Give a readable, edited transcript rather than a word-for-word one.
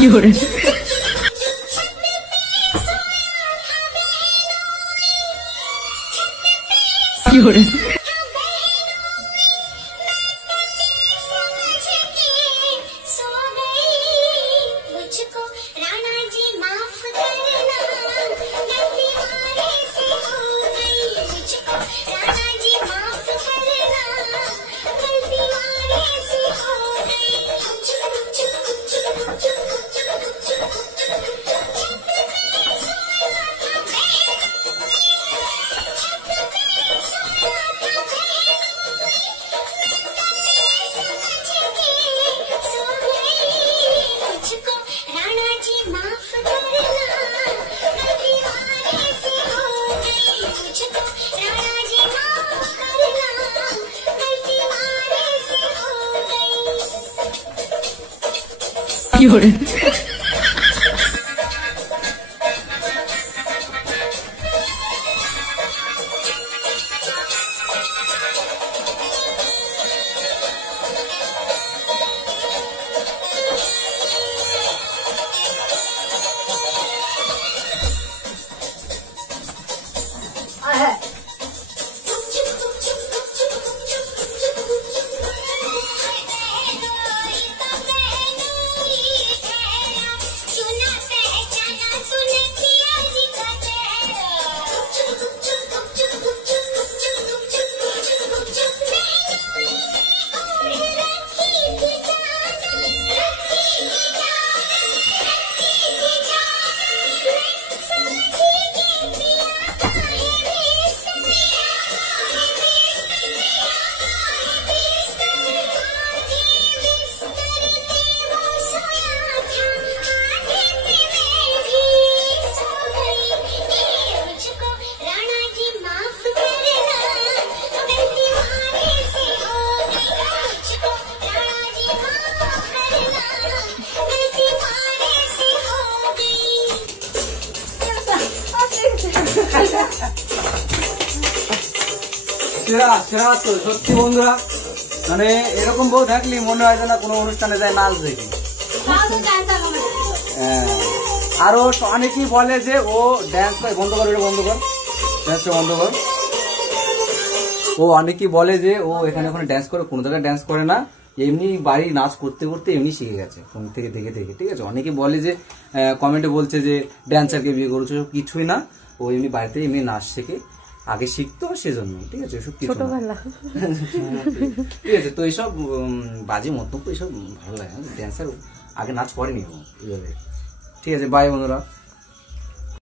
সত্যি বন্ধুরা, মানে এরকম বউ থাকলে মনে হয় না কোনো অনুষ্ঠানে যায় নাচ দেখি। আরো অনেকেই বলে যে ও ড্যান্স করে, বন্ধ কর বন্ধ কর ড্যান্সটা বন্ধ কর। ও অনেকেই বলে যে ও এখানে ওখানে ড্যান্স করে, কোনো জায়গায় ড্যান্স করে না, এমনি বাড়ি নাচ করতে করতে এমনি শিখে গেছে ফোন থেকে দেখে দেখে। ঠিক আছে, অনেকে বলে যে কমেন্টে বলছে যে ড্যান্সারকে বিয়ে করেছো, কিছুই না, ও এমনি বাড়িতে এমনি নাচ শেখে, আগে শিখতো সেজন্য। ঠিক আছে, এসব কিছু ঠিক আছে। তো এইসব বাজে মন্তব্য এসব ভালো লাগে না, ড্যান্সার আগে নাচ করেনি এইভাবে। ঠিক আছে, বাই বন্ধুরা।